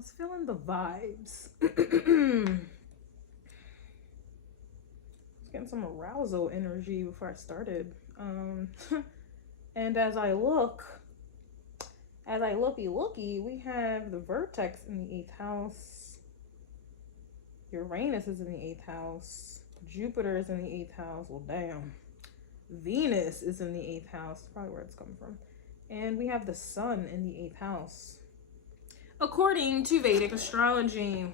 was feeling the vibes. Getting some arousal energy before I started. And as I looky, we have the vertex in the 8th house. Uranus is in the 8th house. Jupiter is in the 8th house. Well, damn. Venus is in the 8th house. Probably where it's coming from. And we have the sun in the 8th house. According to Vedic astrology.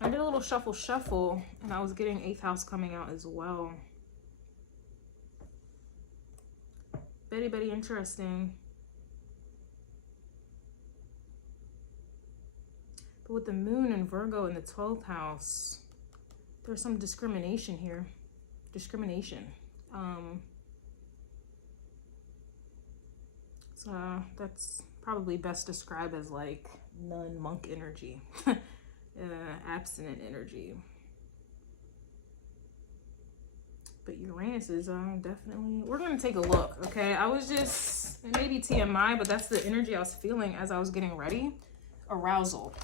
I did a little shuffle, and I was getting 8th house coming out as well. Very interesting. But with the moon and Virgo in the 12th house, there's some discrimination here. So that's probably best described as like nun monk energy. Abstinent energy. But Uranus is definitely, we're going to take a look, okay? I was just, maybe TMI, but that's the energy I was feeling as I was getting ready. Arousal.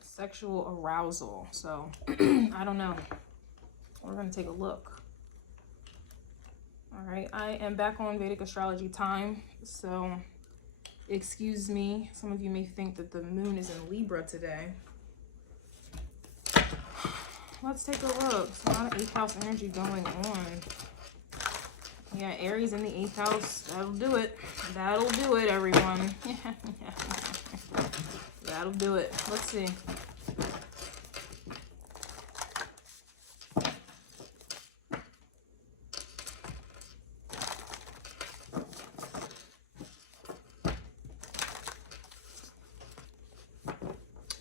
Sexual arousal. So, I don't know. We're going to take a look. All right, I am back on Vedic astrology time, so excuse me. Some of you may think that the moon is in Libra today. Let's take a look. There's a lot of 8th house energy going on. Yeah, Aries in the 8th house. That'll do it. That'll do it, everyone. That'll do it. Let's see.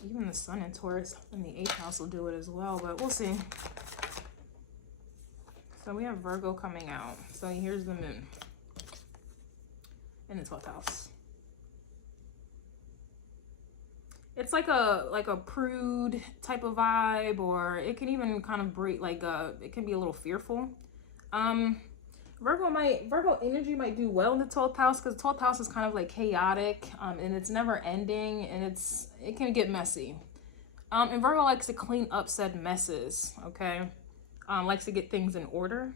Even the sun in Taurus in the 8th house will do it as well, but we'll see. So we have Virgo coming out. So here's the moon in the 12th house. It's like a prude type of vibe, or it can even kind of breed like it can be a little fearful. Virgo energy might do well in the 12th house because the 12th house is kind of like chaotic, and it's never ending, and it can get messy. And Virgo likes to clean up said messes, okay? Likes to get things in order.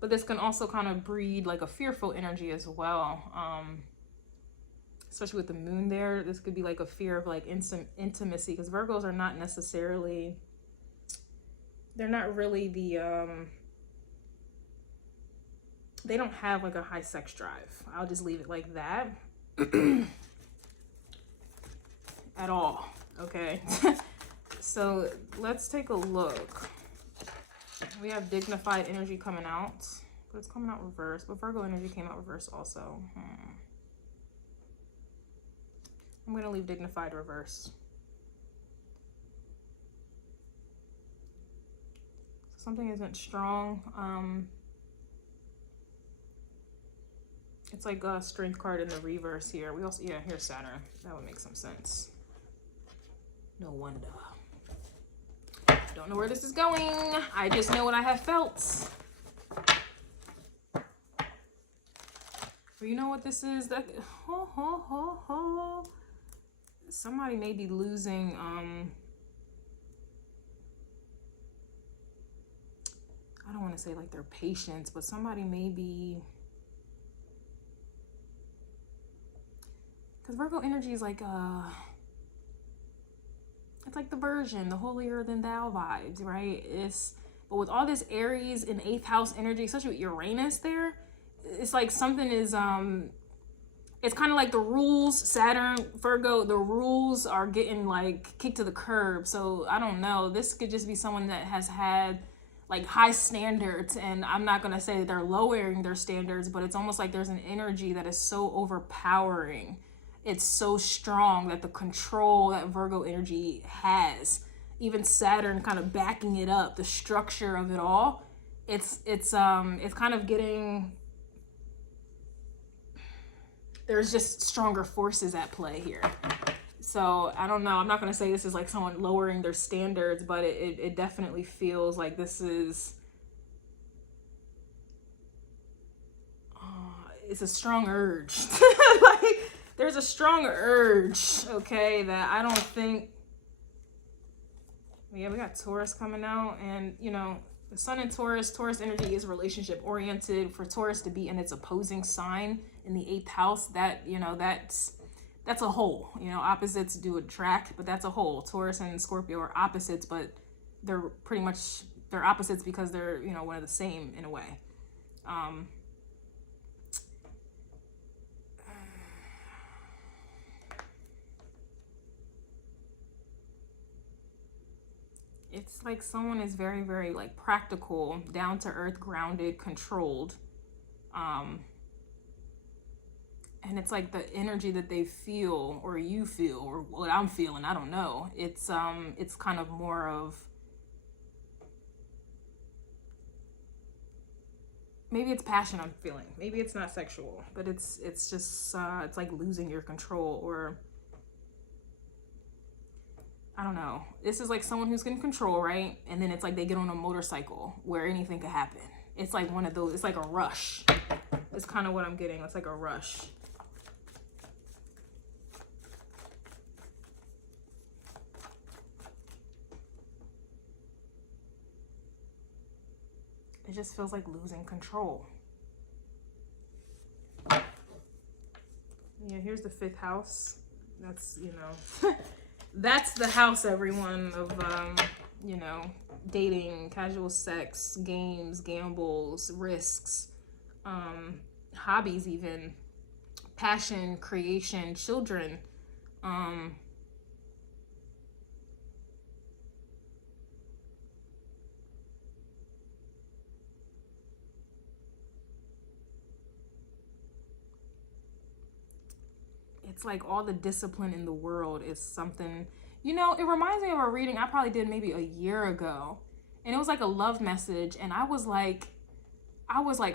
But this can also kind of breed like a fearful energy as well. Especially with the moon there, this could be like a fear of like intimacy, because Virgos are not necessarily, they're not really the, they don't have like a high sex drive. I'll just leave it like that. At all, okay? So let's take a look. We have dignified energy coming out, but it's coming out reverse. But Virgo energy came out reverse also. I'm gonna leave dignified reverse. Something isn't strong. It's like a strength card in the reverse here. We also, yeah, here's Saturn. That would make some sense. No wonder. Don't know where this is going. I just know what I have felt. Well, you know what this is? That somebody may be losing I don't want to say like their patience, but somebody may be, because Virgo energy is like it's like the version, the holier than thou vibes, right? But with all this Aries and 8th house energy, especially with Uranus there, it's like something is it's kind of like the rules, Saturn, Virgo, the rules are getting like kicked to the curb. So I don't know, this could just be someone that has had like high standards, and I'm not gonna say that they're lowering their standards, but it's almost like there's an energy that is so overpowering. It's so strong that the control that Virgo energy has, even Saturn kind of backing it up, the structure of it all, it's kind of getting, there's just stronger forces at play here. So I don't know, I'm not going to say this is like someone lowering their standards, but it definitely feels like this is, it's a strong urge. Like, there's a strong urge, okay, that I don't think, yeah, we got Taurus coming out, and, you know, the sun in Taurus, Taurus energy is relationship oriented. For Taurus to be in its opposing sign in the 8th house, that, you know, that's a whole, you know, opposites do attract, but that's a whole. Taurus and Scorpio are opposites, but they're pretty much, they're opposites because they're, you know, one of the same in a way. It's like someone is very, very like practical, down to earth, grounded, controlled. And it's like the energy that they feel, or you feel, or what I'm feeling, I don't know. It's kind of more of, maybe it's passion I'm feeling. Maybe it's not sexual, but it's just, it's like losing your control, or I don't know. This is like someone who's in control, right? And then it's like they get on a motorcycle where anything could happen. It's like one of those, it's like a rush. It's kind of what I'm getting. It's like a rush. It just feels like losing control. Yeah, here's the 5th house. That's, you know, that's the house, everyone, of, you know, dating, casual sex, games, gambles, risks, hobbies even, passion, creation, children. It's like all the discipline in the world is something, you know, it reminds me of a reading I probably did maybe a year ago. And it was like a love message. And I was like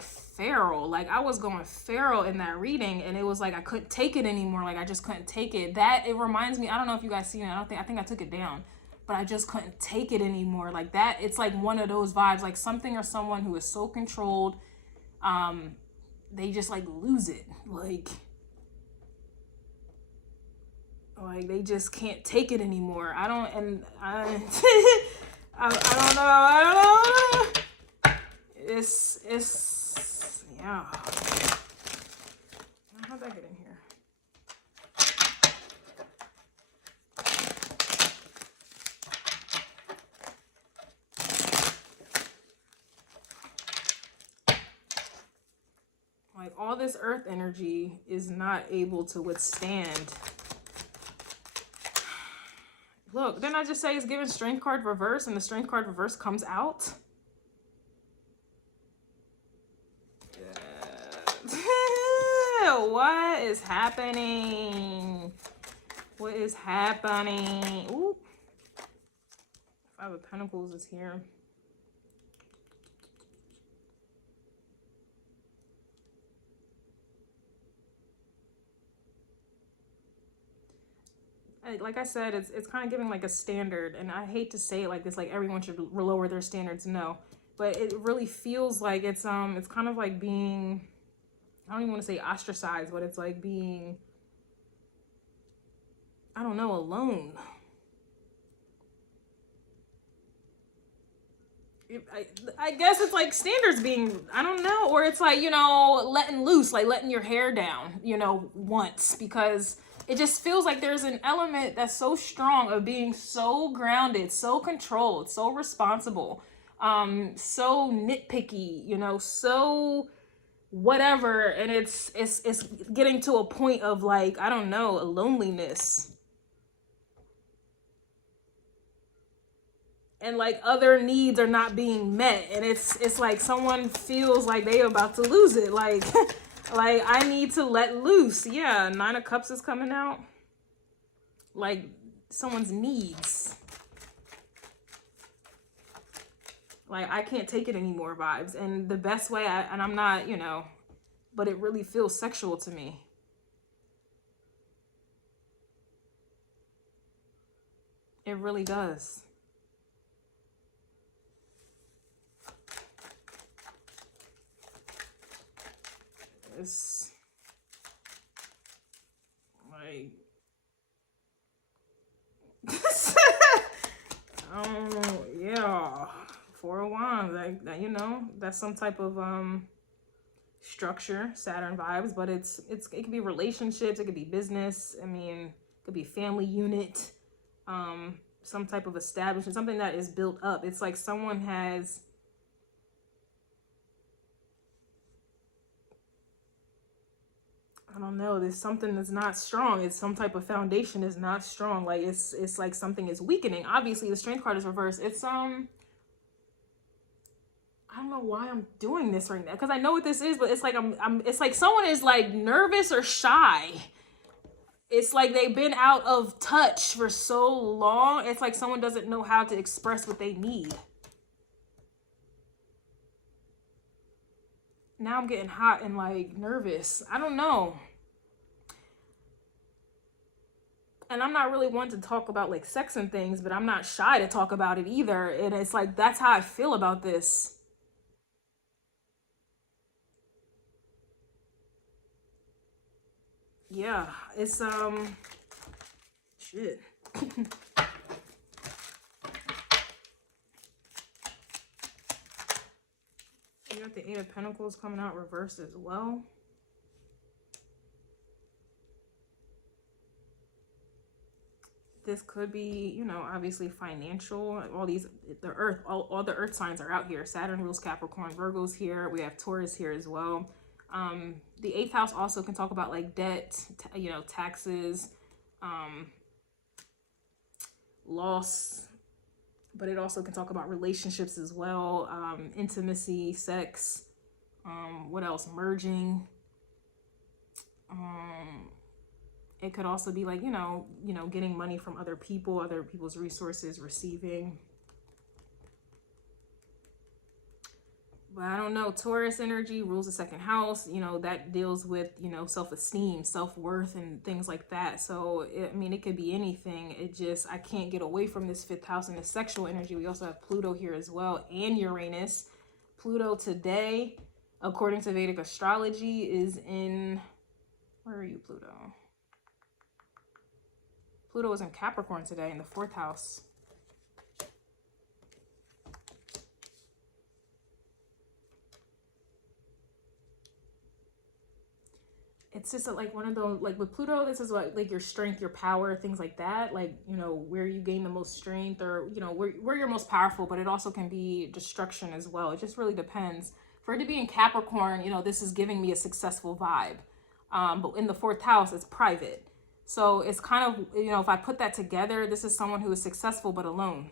feral. Like, I was going feral in that reading. And it was like I couldn't take it anymore. Like, I just couldn't take it. That, it reminds me, I don't know if you guys seen it. I think I took it down. But I just couldn't take it anymore. Like that, it's like one of those vibes. Like something or someone who is so controlled, they just like lose it. Like they just can't take it anymore. I don't know. I don't know. It's yeah. How'd that get in here? Like all this earth energy is not able to withstand. Look, didn't I just say it's giving strength card reverse, and the strength card reverse comes out? What is happening? What is happening? Ooh. 5 of Pentacles is here. Like I said, it's kind of giving like a standard, and I hate to say it like this, like everyone should lower their standards, no, but it really feels like it's kind of like being, I don't even want to say ostracized, but it's like being, I don't know, alone. I guess it's like standards being, I don't know, or it's like, you know, letting loose, like letting your hair down, you know, once, because it just feels like there's an element that's so strong of being so grounded, so controlled, so responsible, so nitpicky, you know, so whatever. And it's getting to a point of like, I don't know, a loneliness. And like other needs are not being met. And it's like someone feels like they about to lose it. Like, like I need to let loose. Yeah, 9 of Cups is coming out. Like someone's needs. Like I can't take it anymore vibes. And the best way, and I'm not, you know, but it really feels sexual to me. It really does. It's Like, yeah, 4 of Wands, like that, you know, that's some type of structure, Saturn vibes, but it could be relationships, it could be business, I mean, it could be family unit, some type of establishment, something that is built up. It's like someone has, I don't know, there's something that's not strong. It's some type of foundation is not strong. Like it's like something is weakening. Obviously the Strength card is reversed. It's I don't know why I'm doing this right now, because I know what this is, but it's like it's like someone is like nervous or shy. It's like they've been out of touch for so long. It's like someone doesn't know how to express what they need. Now I'm getting hot and like nervous. I don't know. And I'm not really one to talk about like sex and things, but I'm not shy to talk about it either. And it's like, that's how I feel about this. Yeah, it's shit. You got the Eight of Pentacles coming out reversed as well. This could be, you know, obviously financial. All these, the earth, all the earth signs are out here. Saturn rules Capricorn, Virgo's here. We have Taurus here as well. The 8th house also can talk about like debt, you know, taxes, loss, but it also can talk about relationships as well, intimacy, sex, what else, merging. It could also be like, you know, getting money from other people's resources, receiving. But I don't know, Taurus energy rules the 2nd house, you know, that deals with, you know, self-esteem, self-worth and things like that. So, I mean, it could be anything. It just, I can't get away from this 5th house and the sexual energy. We also have Pluto here as well, and Uranus. Pluto today, according to Vedic astrology, is in, where are you, Pluto? Pluto is in Capricorn today in the 4th house. It's just like one of those, like with Pluto, this is what, like your strength, your power, things like that. Like, you know, where you gain the most strength, or, you know, where you're most powerful, but it also can be destruction as well. It just really depends. For it to be in Capricorn, you know, this is giving me a successful vibe. But in the 4th house, it's private. So it's kind of, you know, if I put that together, this is someone who is successful but alone.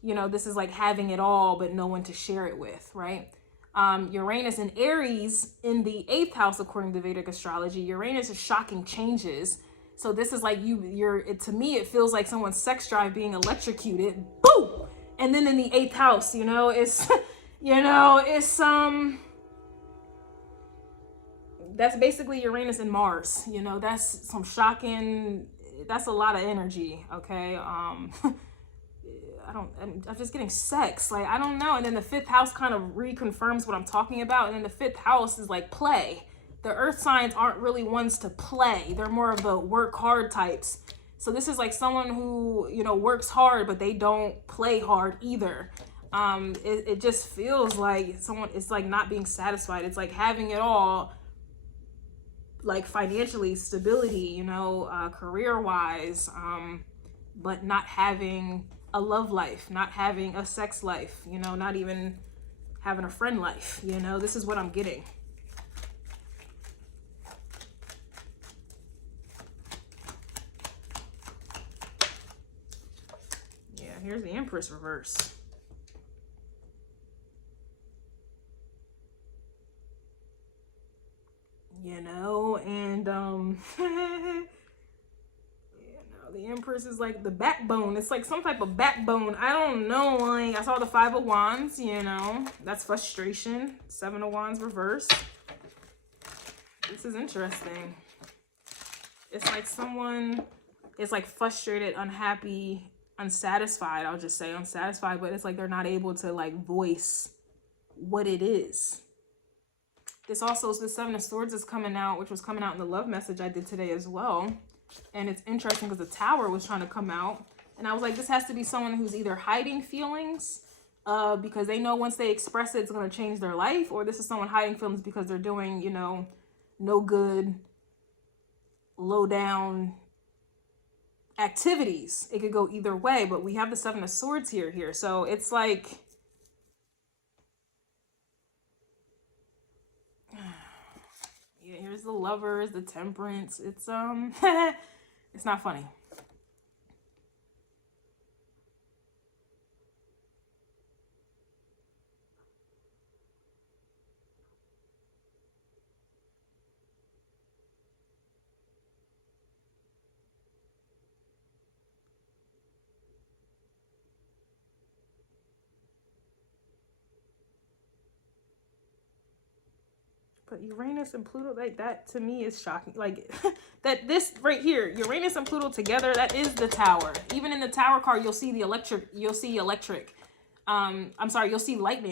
You know, this is like having it all but no one to share it with, right? Uranus and Aries in the 8th house, according to Vedic astrology. Uranus is shocking changes. So this is like to me, it feels like someone's sex drive being electrocuted. Boom! And then in the 8th house, you know, it's, you know, it's, that's basically Uranus and Mars. You know, that's some shocking, that's a lot of energy, okay? I'm just getting sex. Like, I don't know. And then the 5th house kind of reconfirms what I'm talking about. And then the 5th house is like play. The earth signs aren't really ones to play. They're more of the work hard types. So this is like someone who, you know, works hard, but they don't play hard either. It just feels like someone, it's like not being satisfied. It's like having it all, like financially, stability, you know, career-wise, but not having a love life, not having a sex life, you know, not even having a friend life, you know. This is what I'm getting. Yeah, here's the Empress reverse. You know, and the Empress is like the backbone. It's like some type of backbone. I don't know. Like, I saw the 5 of Wands, you know. That's frustration. 7 of Wands reverse. This is interesting. It's like someone is like frustrated, unhappy, unsatisfied. I'll just say unsatisfied. But it's like they're not able to like voice what it is. This also is the Seven of Swords is coming out, which was coming out in the love message I did today as well. And it's interesting because the Tower was trying to come out. And I was like, this has to be someone who's either hiding feelings because they know once they express it, it's going to change their life. Or this is someone hiding feelings because they're doing, you know, no good, low down activities. It could go either way, but we have the Seven of Swords here. So it's like, yeah, here's the Lovers, the Temperance. It's it's not funny. But Uranus and Pluto, like that to me is shocking. Like that this right here, Uranus and Pluto together, that is the Tower. Even in the Tower card, you'll see the electric, you'll see lightning,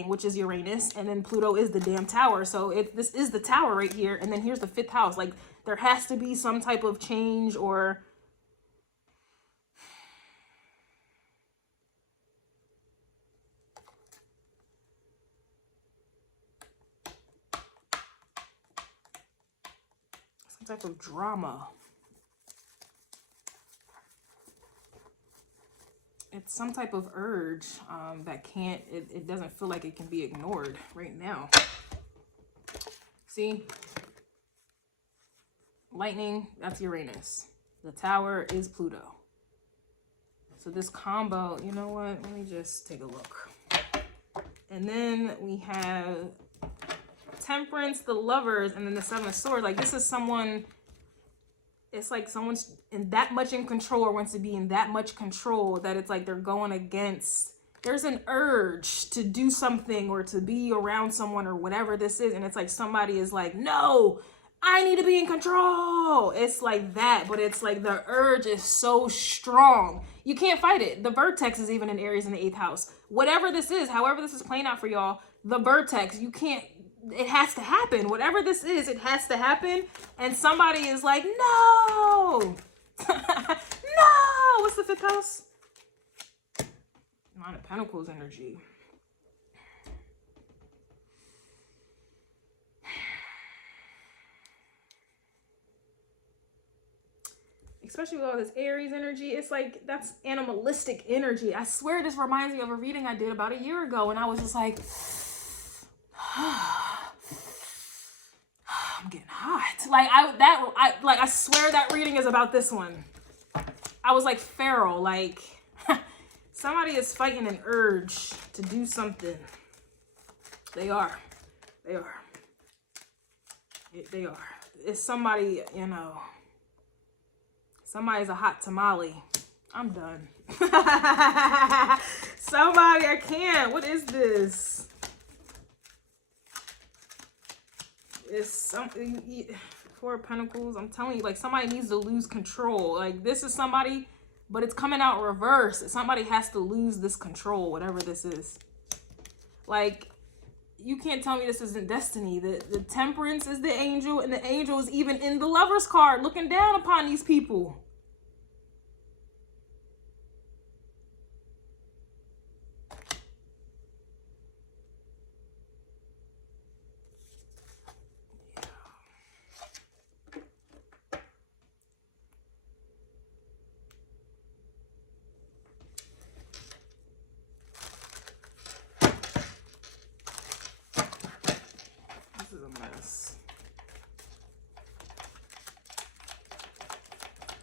which is Uranus, and then Pluto is the damn Tower. So this is the Tower right here, and then here's the 5th house. Like there has to be some type of change or some type of drama. It's some type of urge that can't, it doesn't feel like it can be ignored right now. See? Lightning, that's Uranus. The Tower is Pluto. So this combo, you know what? Let me just take a look. And then we have Temperance, the Lovers, and then the Seven of Swords. Like this is someone, it's like someone's in that much in control or wants to be in that much control that it's like they're going against, there's an urge to do something or to be around someone or whatever this is. And it's like somebody is like, no, I need to be in control. It's like that, but it's like the urge is so strong. You can't fight it. The vertex is even in Aries in the 8th house. Whatever this is, however this is playing out for y'all, the vertex, you can't, it has to happen. Whatever this is, it has to happen. And somebody is like, no, no. What's the 5th house? Nine of Pentacles energy. Especially with all this Aries energy, it's like, that's animalistic energy. I swear this reminds me of a reading I did about a year ago. And I was just like, I'm getting hot. Like I swear that reading is about this one. I was like feral, like somebody is fighting an urge to do something. They are. It's somebody, you know, somebody's a hot tamale. I'm done. Somebody, I can't. What is this? It's something. 4 of Pentacles. I'm telling you, like somebody needs to lose control. Like this is somebody, but it's coming out reverse. Somebody has to lose this control, whatever this is. Like you can't tell me this isn't destiny. The Temperance is the angel, and the angel is even in the Lover's card, looking down upon these people.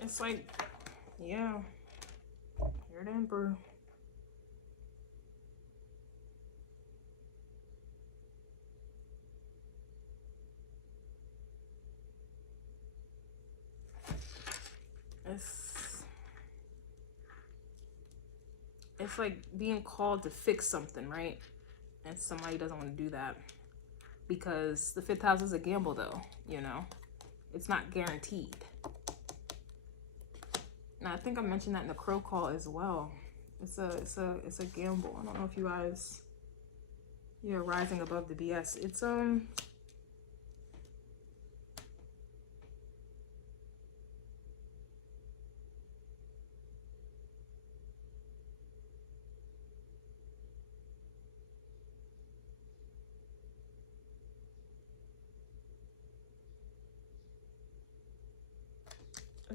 It's like, yeah, you're the Emperor. It's like being called to fix something, right? And somebody doesn't want to do that because the 5th house is a gamble, though. You know, it's not guaranteed. Now, I think I mentioned that in the crow call as well. It's a gamble. I don't know if you guys, you're rising above the BS. It's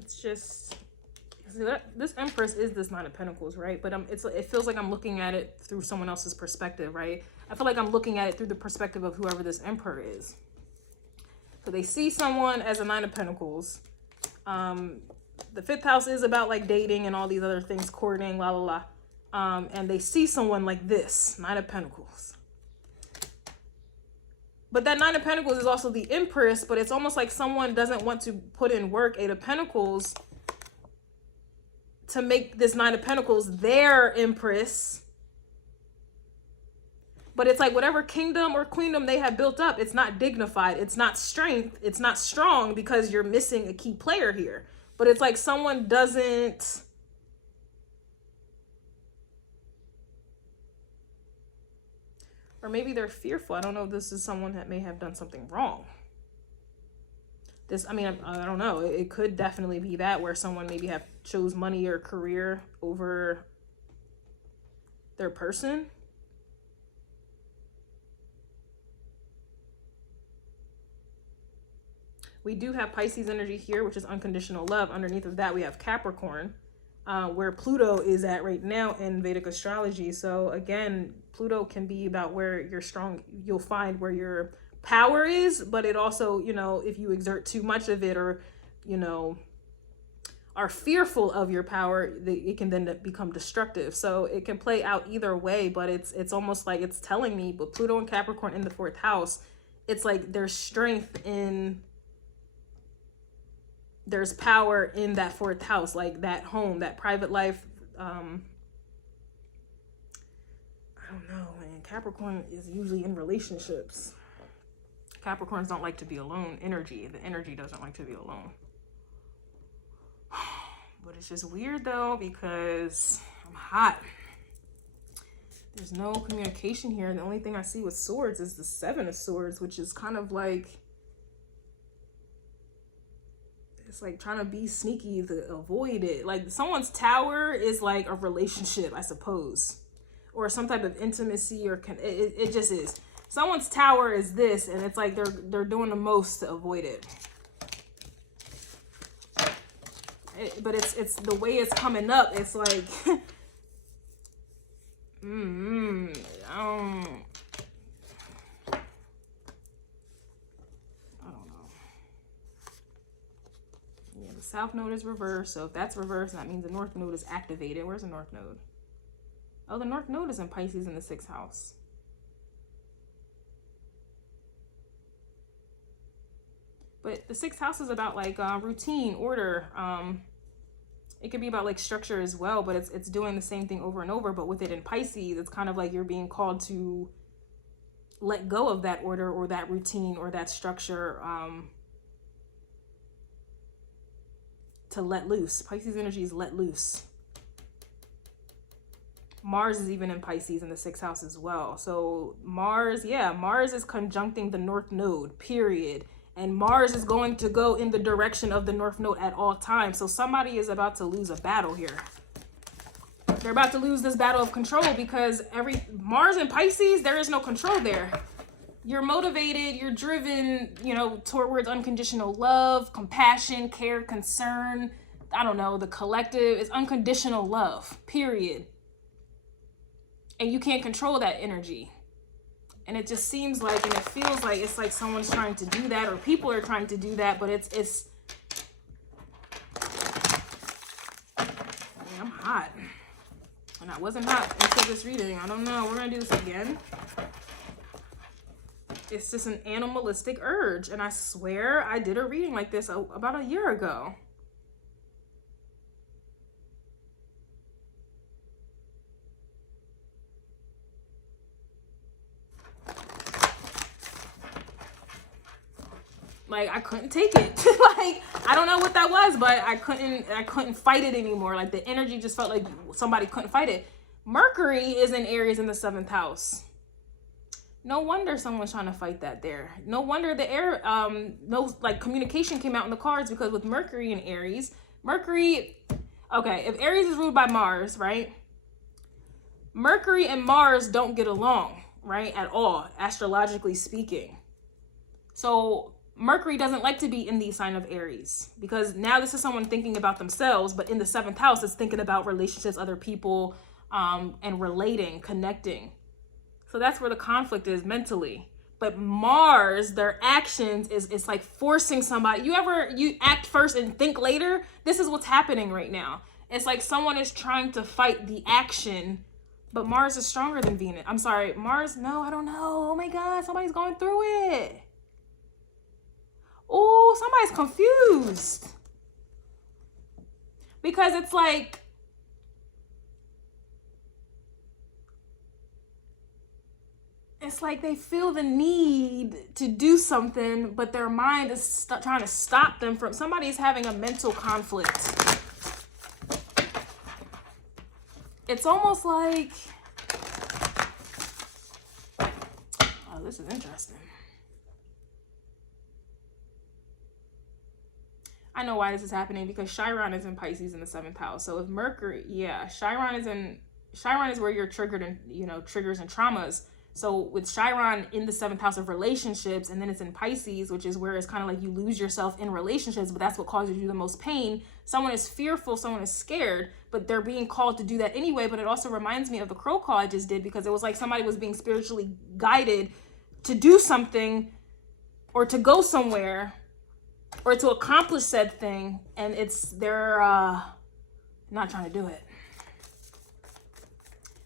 It's just, this Empress is this Nine of Pentacles, right? But it feels like I'm looking at it through someone else's perspective, right? I feel like I'm looking at it through the perspective of whoever this Emperor is. So they see someone as a Nine of Pentacles. The 5th house is about like dating and all these other things, courting, la la la. And they see someone like this, Nine of Pentacles. But that Nine of Pentacles is also the Empress, but it's almost like someone doesn't want to put in work, Eight of Pentacles, to make this Nine of Pentacles their Empress. But it's like whatever kingdom or queendom they have built up, it's not dignified, it's not strength, it's not strong, because you're missing a key player here. But it's like someone doesn't... Or maybe they're fearful. I don't know if this is someone that may have done something wrong. This, I mean, I don't know. It could definitely be that, where someone maybe have chose money or career over their person. We do have Pisces energy here, which is unconditional love. Underneath of that, we have Capricorn, where Pluto is at right now in Vedic astrology. So again, Pluto can be about where you're strong. You'll find where your power is, but it also, you know, if you exert too much of it, or, you know, are fearful of your power, it can then become destructive. So it can play out either way, but it's almost like it's telling me, but Pluto and Capricorn in the 4th house, it's like there's strength in, there's power in that 4th house, like that home, that private life. I don't know, man. Capricorn is usually in relationships. Capricorns don't like to be alone. The energy doesn't like to be alone. But it's just weird though, because I'm hot. There's no communication here. And the only thing I see with swords is the 7 of Swords, which is kind of like, it's like trying to be sneaky to avoid it. Like someone's tower is like a relationship, I suppose, or some type of intimacy, or it just is. Someone's tower is this, and it's like they're doing the most to avoid it. But it's the way it's coming up. It's like, I don't know. Yeah, the South Node is reversed. So if that's reversed, that means the North Node is activated. Where's the North Node? Oh, the North Node is in Pisces in the 6th house. But the 6th house is about like routine, order. It could be about like structure as well, but it's doing the same thing over and over. But with it in Pisces, it's kind of like you're being called to let go of that order or that routine or that structure, to let loose. Pisces energy is let loose. Mars is even in Pisces in the 6th house as well. So Mars, yeah, Mars is conjuncting the North Node, period. And Mars is going to go in the direction of the North Node at all times. So somebody is about to lose a battle here. They're about to lose this battle of control, because Mars in Pisces, there is no control there. You're motivated, you're driven, you know, towards unconditional love, compassion, care, concern. I don't know, the collective is unconditional love, period. And you can't control that energy. And it just seems like, and it feels like it's like someone's trying to do that, or people are trying to do that, but it's I mean, I'm hot. And I wasn't hot until this reading. I don't know. We're going to do this again. It's just an animalistic urge. And I swear I did a reading like this about a year ago. Like, I couldn't take it. Like, I don't know what that was, but I couldn't fight it anymore. Like, the energy just felt like somebody couldn't fight it. Mercury is in Aries in the 7th house. No wonder someone's trying to fight that there. No wonder the air, no, like, communication came out in the cards, because with Mercury in Aries, okay, if Aries is ruled by Mars, right? Mercury and Mars don't get along, right? At all, astrologically speaking. So Mercury doesn't like to be in the sign of Aries, because now this is someone thinking about themselves, but in the 7th house, it's thinking about relationships, other people, and relating, connecting. So that's where the conflict is mentally. But Mars, their actions it's like forcing somebody. You act first and think later? This is what's happening right now. It's like someone is trying to fight the action, but Mars is stronger than Venus. I'm sorry, Mars, no, I don't know. Oh my God, somebody's going through it. Oh, somebody's confused. Because it's like, they feel the need to do something, but their mind is trying to stop them from, somebody's having a mental conflict. It's almost like, oh, this is interesting. I know why this is happening, because Chiron is in Pisces in the 7th house. So if Mercury, yeah, Chiron is where you're triggered and, you know, triggers and traumas. So with Chiron in the 7th house of relationships, and then it's in Pisces, which is where it's kind of like you lose yourself in relationships, but that's what causes you the most pain. Someone is fearful, someone is scared, but they're being called to do that anyway. But it also reminds me of the crow call I just did, because it was like somebody was being spiritually guided to do something or to go somewhere or to accomplish said thing, and they're not trying to do it.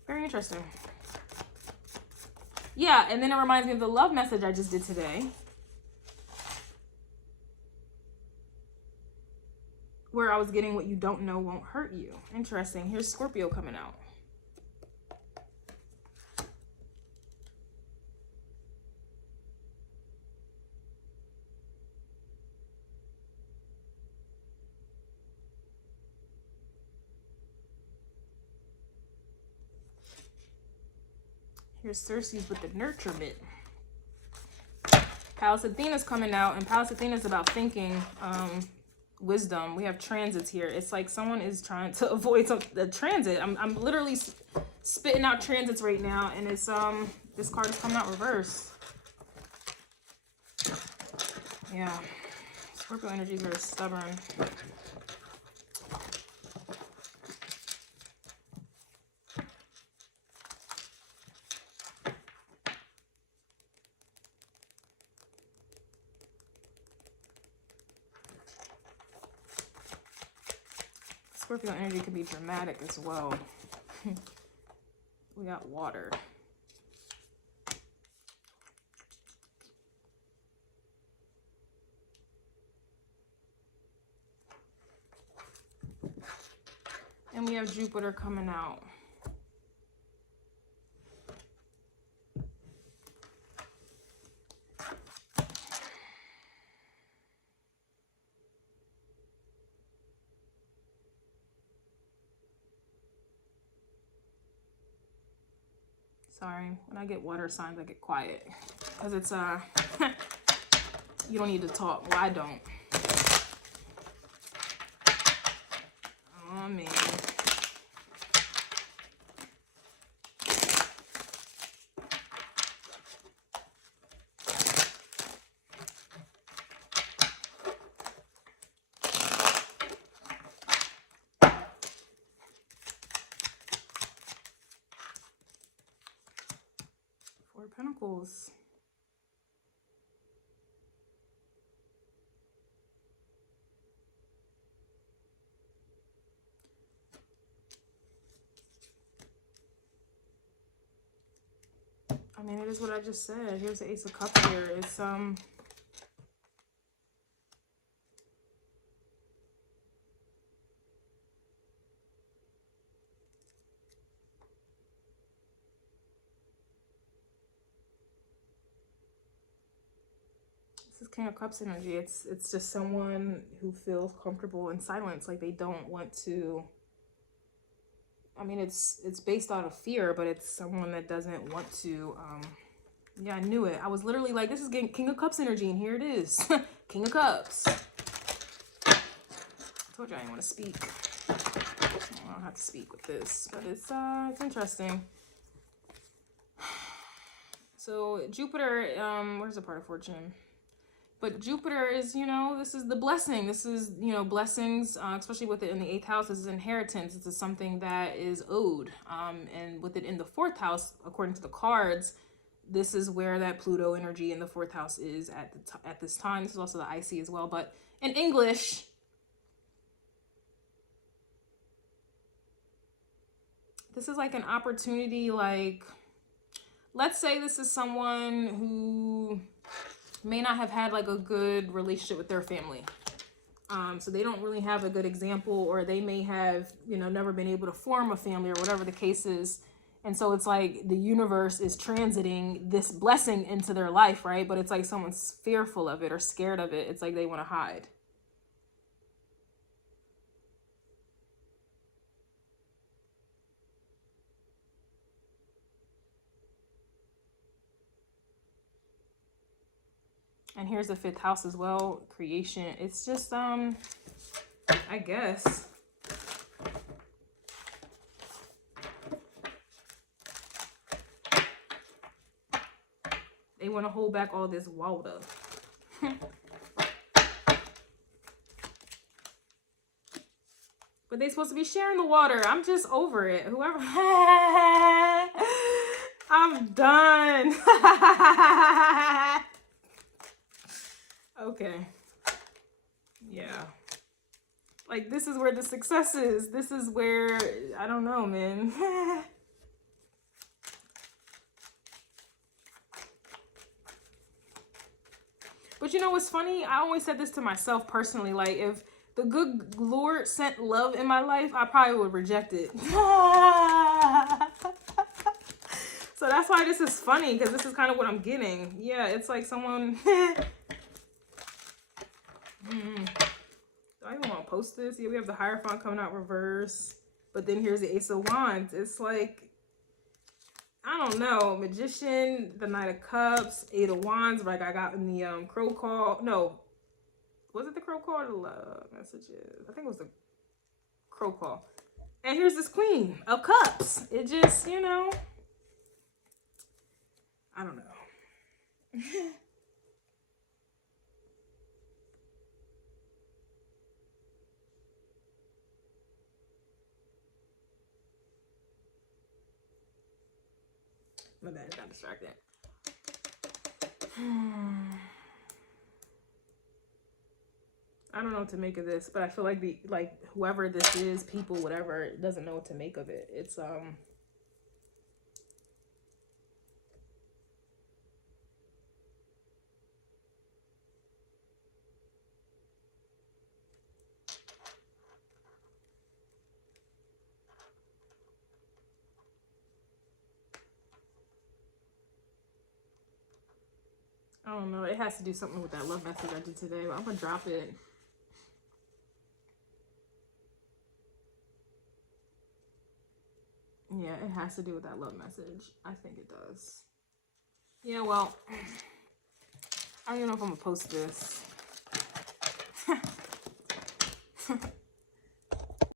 Very interesting. Yeah, and then it reminds me of the love message I just did today, where I was getting what you don't know won't hurt you. Interesting. Here's Scorpio coming out. Here's Circe's with the nurturement. Pallas Athena's coming out, and Pallas Athena's about thinking, wisdom. We have transits here. It's like someone is trying to avoid the transit. I'm literally spitting out transits right now, and it's this card is coming out reverse. Yeah, Scorpio energy is very stubborn. Scorpio energy could be dramatic as well. We got water. And we have Jupiter coming out. Sorry, when I get water signs, I get quiet. Because it's, you don't need to talk. Well, I don't. Oh, man. Four of Pentacles. I mean, it is what I just said. Here's the Ace of Cups here. It's, this is King of Cups energy. It's just someone who feels comfortable in silence. Like they don't want to, I mean, it's based out of fear, but it's someone that doesn't want to, yeah, I knew it. I was literally like, this is getting King of Cups energy, and here it is. King of Cups. I told you I didn't want to speak. I don't have to speak with this, but it's interesting. So Jupiter, where's the part of fortune? But Jupiter is, you know, this is the blessing. This is, you know, blessings, especially with it in the 8th house. This is inheritance. This is something that is owed. And with it in the 4th house, according to the cards, this is where that Pluto energy in the 4th house is at this time. This is also the IC as well. But in English, this is like an opportunity. Like, let's say this is someone who may not have had like a good relationship with their family. So they don't really have a good example, or they may have, you know, never been able to form a family or whatever the case is. And so it's like the universe is transiting this blessing into their life, right? But it's like someone's fearful of it or scared of it. It's like they want to hide. And here's the 5th house as well, creation. It's just, I guess. They want to hold back all this water. But they're supposed to be sharing the water. I'm just over it. Whoever. I'm done. Okay. Yeah. Like, this is where the success is. This is where, I don't know, man. But you know what's funny? I always said this to myself personally. Like, if the good Lord sent love in my life, I probably would reject it. So that's why this is funny, because this is kind of what I'm getting. Yeah, it's like someone... Do I even want to post this? Yeah, we have the Hierophant coming out reverse. But then here's the Ace of Wands. It's like, I don't know. Magician, the Knight of Cups, 8 of Wands, like I got in the Crow Call. No. Was it the Crow Call or the love messages? I think it was the Crow Call. And here's this Queen of Cups. It just, you know. I don't know. My bad, I got distracted. I don't know what to make of this, but I feel like whoever this is, people, whatever, doesn't know what to make of it. It's I don't know. It has to do something with that love message I did today. But I'm gonna drop it. Yeah, it has to do with that love message. I think it does. Yeah, well, I don't even know if I'm gonna post this.